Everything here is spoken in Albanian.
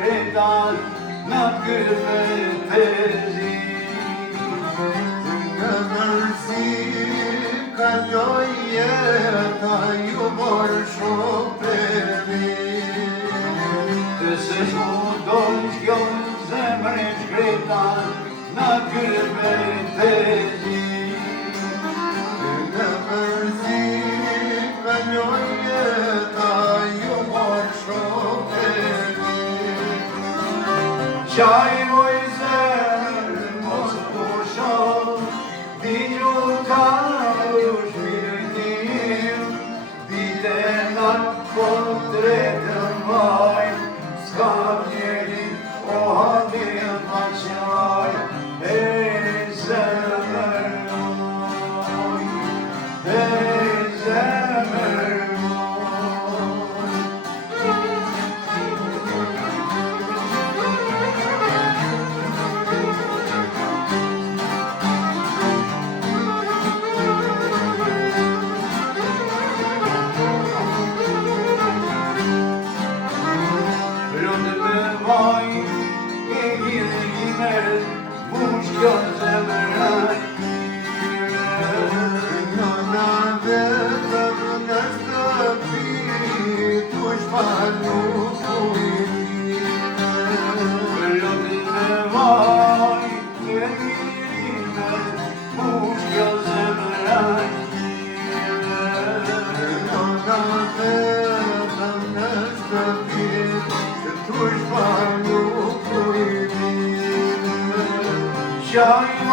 shkretar në kërme të zi. Në nërsi kaloj jeta ju morë shumë përdi. Të se shumë dojnë shkjo zemre shkretar në kërme të zi. Në nërsi kaloj jeta ju morë shumë përdi. Qaj moj zemër mos të shoh, di ju ka u shpirtim, dite nga kotre të maj, s'ka njeri o hadin pa qaj, e zemër moj, e zemër moj. Rëndë me vaj, e gjithë gjimër, bush kjo zemëraj. Në në vetëm në stëpi, tu shpalu Rëndë me vaj, e gjithë gjimër, bush kjo zemëraj. Në vetëm në stëpi, tu shpalu Qaj